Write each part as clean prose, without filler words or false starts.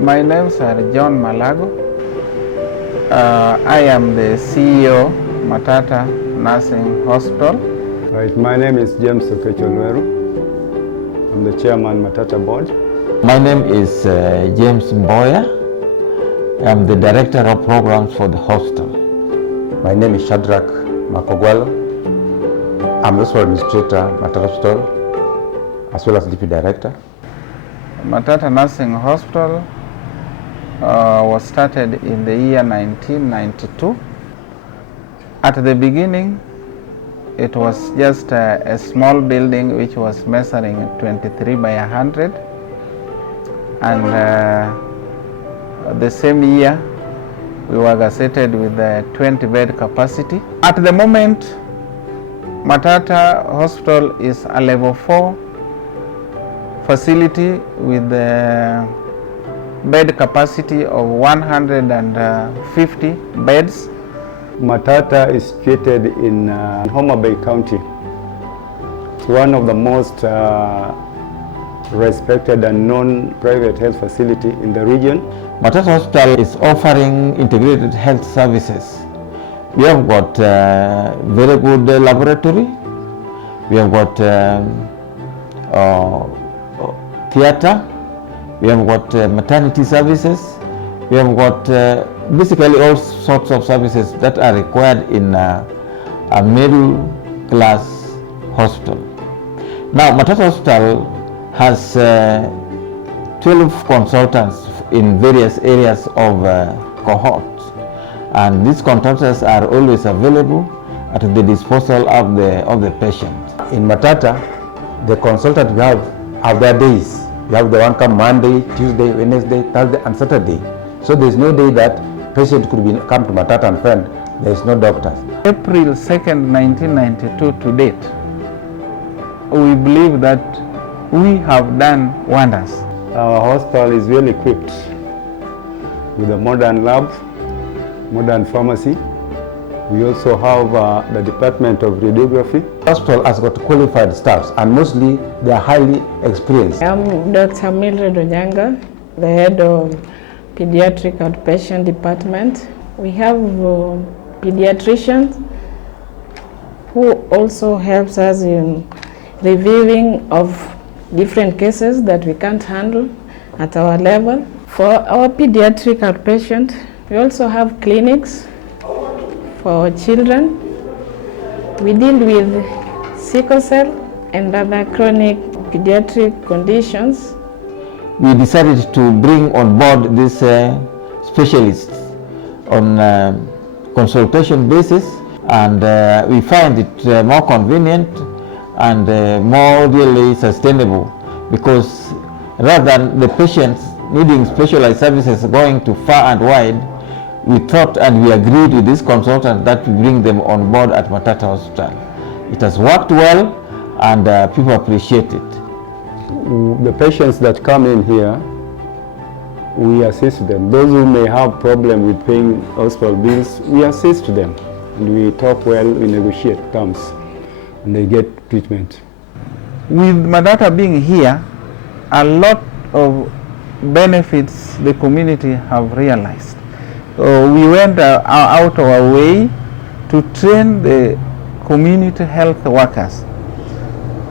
My names are John Malago. I am the CEO Matata Nursing Hospital. Right, my name is James Okecholweru. I'm the chairman Matata board. My name is James Mboya. I'm the director of programs for the hospital. My name is Shadrach Makogwalo. I'm also administrator Matata Hospital as well as deputy director. Matata Nursing Hospital was started in the year 1992. At the beginning, it was just a small building which was measuring 23 by 100, and the same year we were gazetted with a 20-bed capacity. At the moment, Matata Hospital is a level 4 facility with a bed capacity of 150 beds. Matata is situated in Homa Bay County. It's one of the most respected and known private health facility in the region. Matata Hospital is offering integrated health services. We have got very good laboratory. We have got theater. We have got maternity services. We have got basically all sorts of services that are required in a middle class hospital. Now, Matata Hospital has 12 consultants in various areas of cohorts, and these consultants are always available at the disposal of the patient. In Matata, the consultant we have their days. We have the one come Monday, Tuesday, Wednesday, Thursday and Saturday. So there is no day that patient could come to Matata and find there is no doctors. April 2nd, 1992 to date, we believe that we have done wonders. Our hospital is well equipped with a modern lab, modern pharmacy. We also have the Department of Radiography. The hospital has got qualified staffs and mostly they are highly experienced. I'm Dr. Mildred Onyanga, the head of Pediatric Outpatient Department. We have pediatricians who also helps us in reviewing of different cases that we can't handle at our level. For our pediatric outpatient, we also have clinics for children. We deal with sickle cell and other chronic pediatric conditions. We decided to bring on board these specialists on consultation basis, and we find it more convenient and more really sustainable, because rather than the patients needing specialized services going to far and wide, we thought and we agreed with this consultant that we bring them on board at Matata Hospital. It has worked well and people appreciate it. The patients that come in here, we assist them. Those who may have problem with paying hospital bills, we assist them. And we talk well, we negotiate terms, and they get treatment. With Matata being here, a lot of benefits the community have realized. We went out of our way to train the community health workers,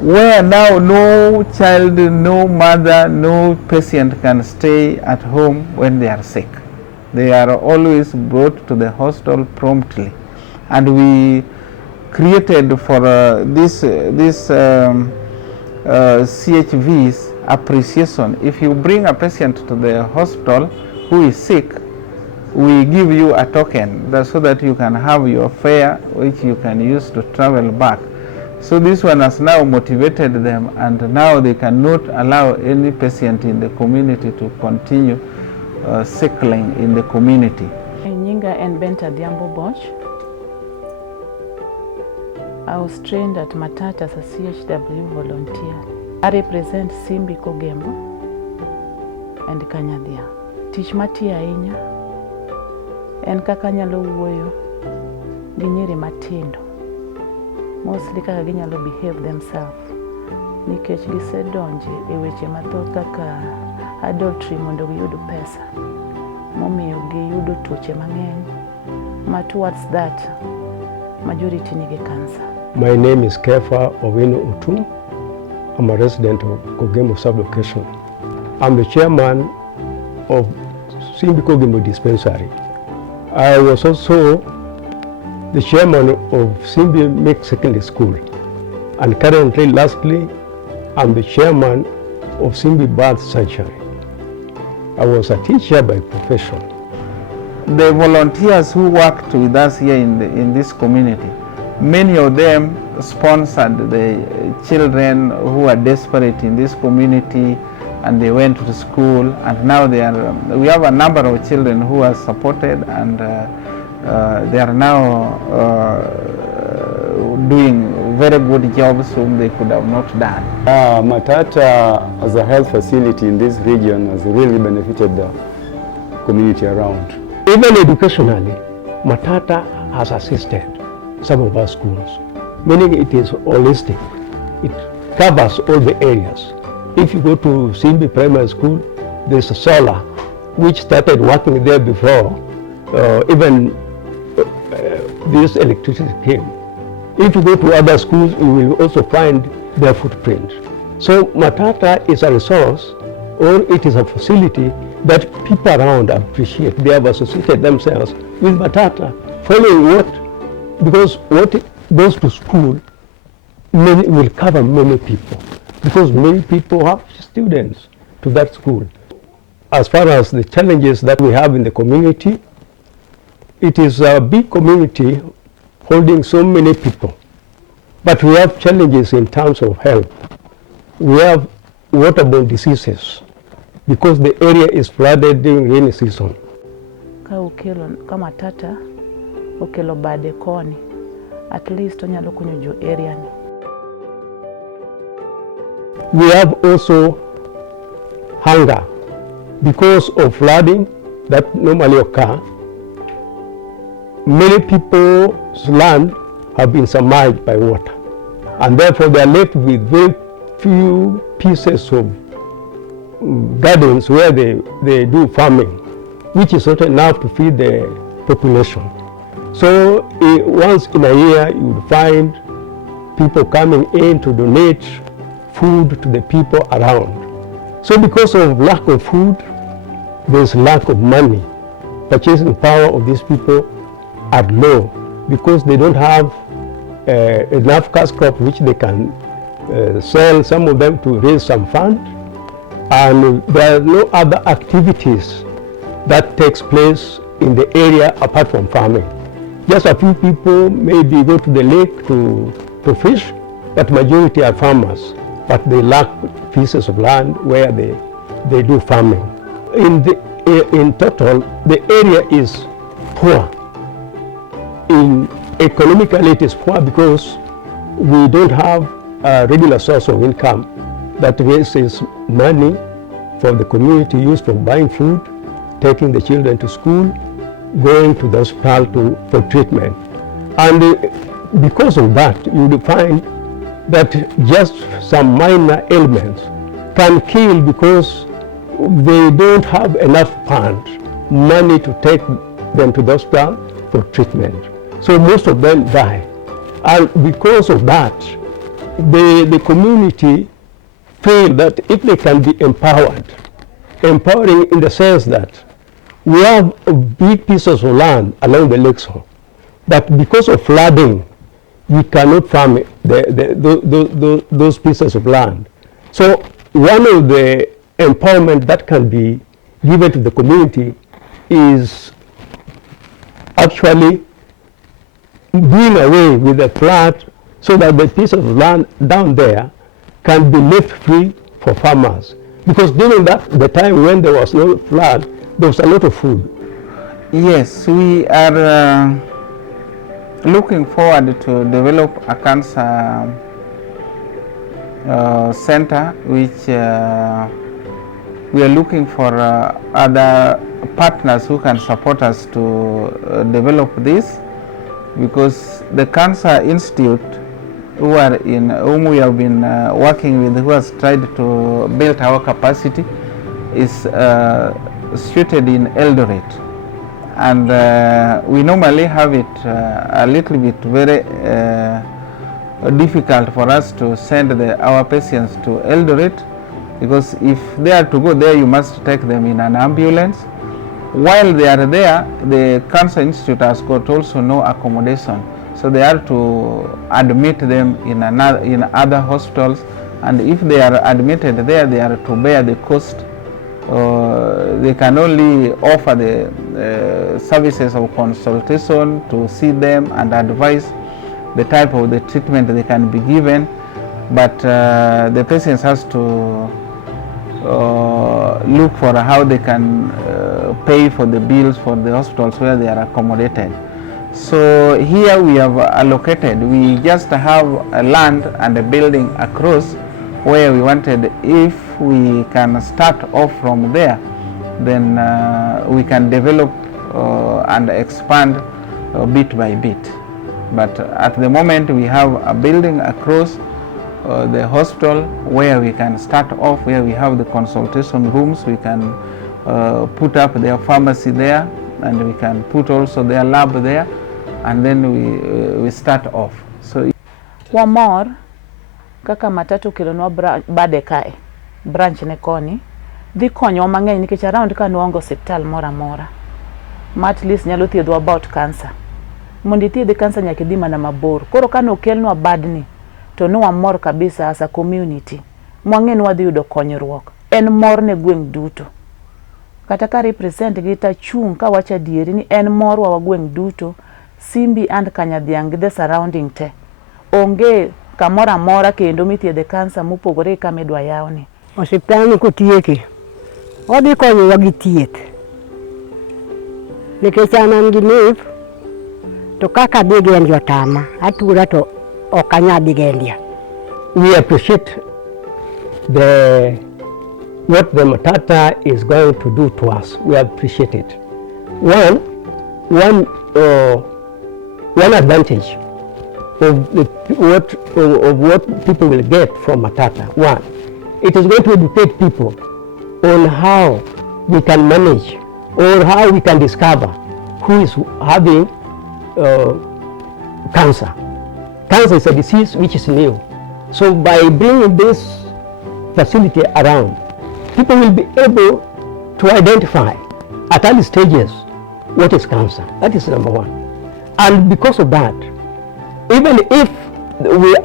where now no child, no mother, no patient can stay at home when they are sick. They are always brought to the hospital promptly. And we created for this CHV's appreciation. If you bring a patient to the hospital who is sick, we give you a token so that you can have your fare which you can use to travel back. So this one has now motivated them, and now they cannot allow any patient in the community to continue sickling in the community. Ndhiwa and Santa Jane. I was trained at Matata as a CHW volunteer. I represent Simbi Kogembo and Kanyadia. Tich mati ahinya en kaka nyalo wuoyo gi nyiri matindo, mostly kaka ginyalo behave themselves, nikech gisedonje e weche mathoth kaka adultery mondo giyud pesa momiyo giyudo tuoche mang'eny ma towards that majority nigi cancer. My name is Kefa Owino Otum. I'm a resident of Kogemo Sub-Location. I'm the chairman of Simbi Kogemo Dispensary. I was also the chairman of Simbi Make Secondary School. And currently, lastly, I'm the chairman of Simbi Birth Sanctuary. I was a teacher by profession. The volunteers who worked with us here in this community, many of them sponsored the children who are desperate in this community, and they went to school, and now we have a number of children who are supported, and they are now doing very good jobs whom they could have not done. Matata as a health facility in this region has really benefited the community around. Even educationally, Matata has assisted some of our schools, meaning it is holistic. It covers all the areas. If you go to Simbi Primary School, there's a solar which started working there before even this electricity came. If you go to other schools, you will also find their footprint. So Matata is a resource, or it is a facility that people around appreciate. They have associated themselves with Matata, following what? Because what goes to school will cover many people, because many people have students to that school. As far as the challenges that we have in the community, it is a big community holding so many people. But we have challenges in terms of health. We have waterborne diseases because the area is flooded during rainy season. Ka Matata okelo bade koni, at least onyalo konyo jo area ni. We have also hunger because of flooding that normally occur. Many people's land have been submerged by water, and therefore they are left with very few pieces of gardens where they do farming, which is not enough to feed the population. So once in a year you would find people coming in to donate food to the people around. So because of lack of food, there's lack of money. Purchasing power of these people are low because they don't have enough cash crop which they can sell, some of them to raise some fund, and there are no other activities that takes place in the area apart from farming. Just a few people maybe go to the lake to fish, but majority are farmers, but they lack pieces of land where they do farming. In total, the area is poor. Economically it is poor because we don't have a regular source of income that raises money for the community used for buying food, taking the children to school, going to the hospital for treatment. And because of that, you will find that just some minor ailments can kill because they don't have enough funds, money to take them to the hospital for treatment. So most of them die. And because of that, the community feel that if they can be empowering in the sense that we have big pieces of land along the lakeshore, but because of flooding, we cannot farm those pieces of land. So one of the empowerment that can be given to the community is actually doing away with the flood so that the piece of land down there can be left free for farmers. Because during the time when there was no flood, there was a lot of food. Yes, we are looking forward to develop a cancer center, which we are looking for other partners who can support us to develop this, because the Cancer Institute, whom we have been working with, who has tried to build our capacity, is situated in Eldoret, and we normally have it a little bit very difficult for us to send our patients to Eldoret, because if they are to go there, you must take them in an ambulance. While they are there, the Cancer Institute has got also no accommodation, so they are to admit them in other hospitals, and if they are admitted there, they are to bear the cost. They can only offer the services of consultation to see them and advise the type of the treatment they can be given, but the patients has to look for how they can pay for the bills for the hospitals where they are accommodated. So here we have allocated, we just have a land and a building across where we wanted, if we can start off from there, then we can develop and expand bit by bit. But at the moment we have a building across the hospital where we can start off, where we have the consultation rooms, we can put up their pharmacy there, and we can put also their lab there, and then we start off. So Wamor kaka Matata kelonwa bade kae branch ne koni dhi konyo mang'eny nikech around ka nuongo hospital mora mora ma at least nyalo thiedho about cancer. Mondo ithiedh cancer nyaka idhi mana mabor. Koro ka nokelnwa badni to nwamor kabisa as a community. Mwang'e ni wadhi yudo konyruok. En mor ne gweng' duto. Kata ka represent gi ta chung ka wacha dieri ni en mor wa gweng' duto, Simbi and Kanyadhiang gi the surrounding te. Onge kamora mora kendo mithiedhe cancer mopogore ka medwa yawni. Osiptal kotieki odhi konyowa gi thieth nikech an gi lip to kaka dhi gendi otama atura to ok anya dhi gendia. We appreciate what the Matata is going to do to us. We appreciate it. One advantage of what people will get from Matata. One, it is going to educate people on how we can manage or how we can discover who is having cancer. Cancer is a disease which is new. So by bringing this facility around, people will be able to identify at early stages what is cancer. That is number one. And because of that, even if we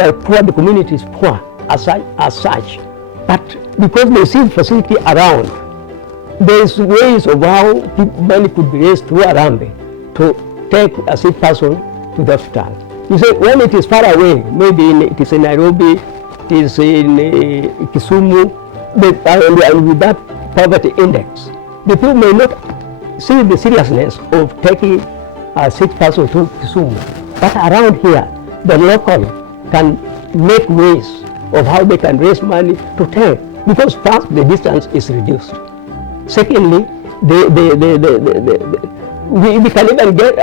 are poor, the community is poor as such, but because they see the facility around, there is ways of how money could be raised through Arambe to take a sick person to the hospital. You say when it is far away, maybe it is in Nairobi, it is in Kisumu, and with that poverty index, the people may not see the seriousness of taking a sick person to Kisumu. But around here, the local can make ways of how they can raise money to take, because first the distance is reduced. Secondly, we can even get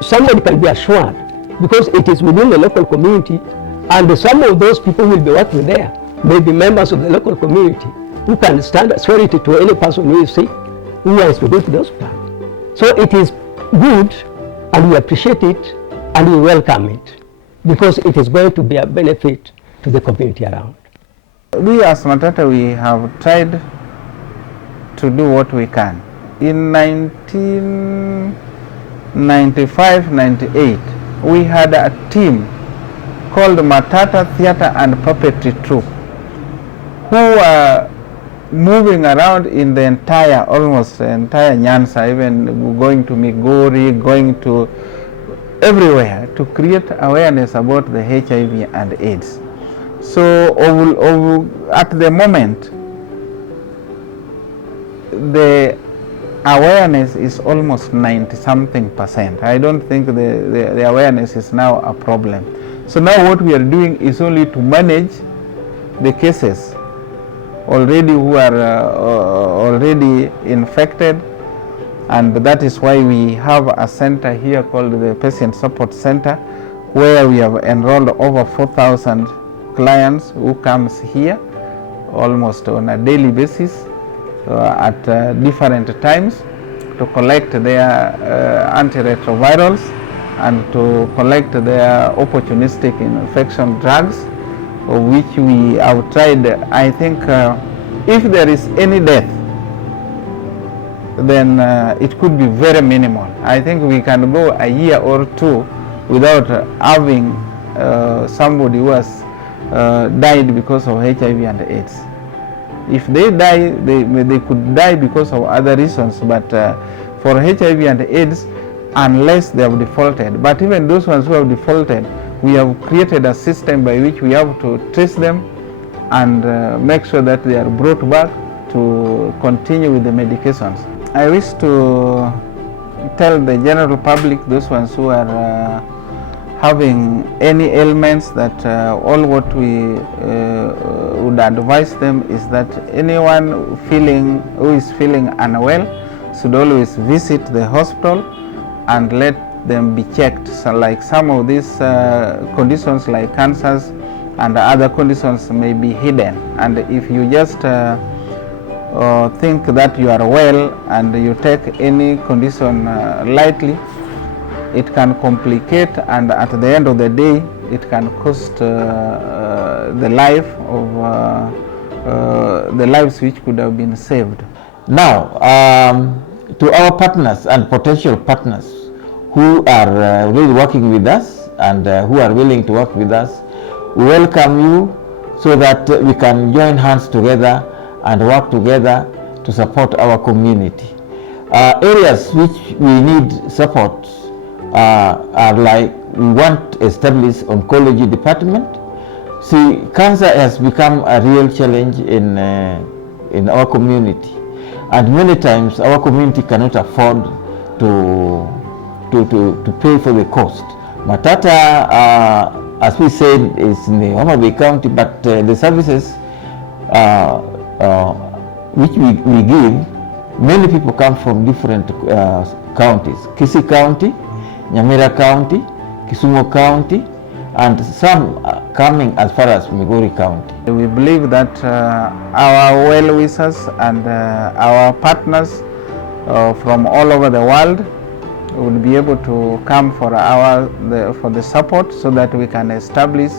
somebody can be assured because it is within the local community, and some of those people will be working there, maybe members of the local community who can stand authority to any person who is sick, who wants to go to the hospital. So it is good, and we appreciate it, and we welcome it, because it is going to be a benefit to the community around. We as Matata, we have tried to do what we can. In 1995-98, we had a team called Matata Theatre and Puppetry Troupe, who were moving around in the almost the entire Nyanza, even going to Migori, going to everywhere to create awareness about the HIV and AIDS. So at the moment, the awareness is almost 90-something%. I don't think the awareness is now a problem. So now what we are doing is only to manage the cases already who are already infected, and that is why we have a center here called the Patient Support Center, where we have enrolled over 4,000 clients who comes here, almost on a daily basis at different times to collect their antiretrovirals and to collect their opportunistic infection drugs, which we have tried. I think if there is any death, then it could be very minimal. I think we can go a year or two without having somebody who has died because of HIV and AIDS. If they die, they could die because of other reasons, but for HIV and AIDS, unless they have defaulted. But even those ones who have defaulted, we have created a system by which we have to trace them and make sure that they are brought back to continue with the medications. I wish to tell the general public, those ones who are having any ailments, that all what we would advise them is that anyone who is feeling unwell should always visit the hospital and let them be checked. So like some of these conditions like cancers and other conditions may be hidden, and if you just think that you are well and you take any condition lightly, it can complicate, and at the end of the day it can cost the life of the lives which could have been saved. Now, to our partners and potential partners who are really working with us and who are willing to work with us, we welcome you so that we can join hands together and work together to support our community. Areas which we need support are like, we want to establish oncology department. See, cancer has become a real challenge in our community, and many times our community cannot afford to pay for the cost. Matata, as we said, is in the Homa Bay County, but the services which we give, many people come from different counties. Kisii County, Nyamira County, Kisumu County, and some coming as far as Migori County. We believe that our well-wishers and our partners from all over the world will be able to come for the support, so that we can establish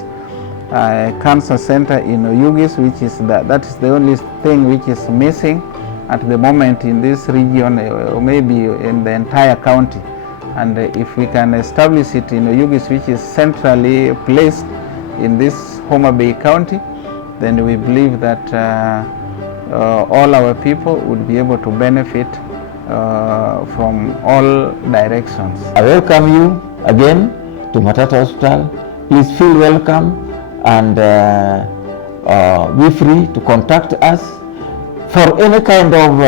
a cancer center in Oyugis, which is that is the only thing which is missing at the moment in this region, or maybe in the entire county. And if we can establish it in Oyugis, which is centrally placed in this Homa Bay County, then we believe that all our people would be able to benefit from all directions. I welcome you again to Matata Hospital. Please feel welcome and be free to contact us for any kind of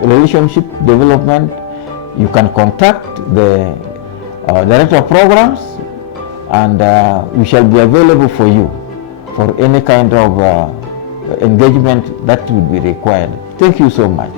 relationship development. You can contact the Director of Programs, and we shall be available for you for any kind of engagement that would be required. Thank you so much.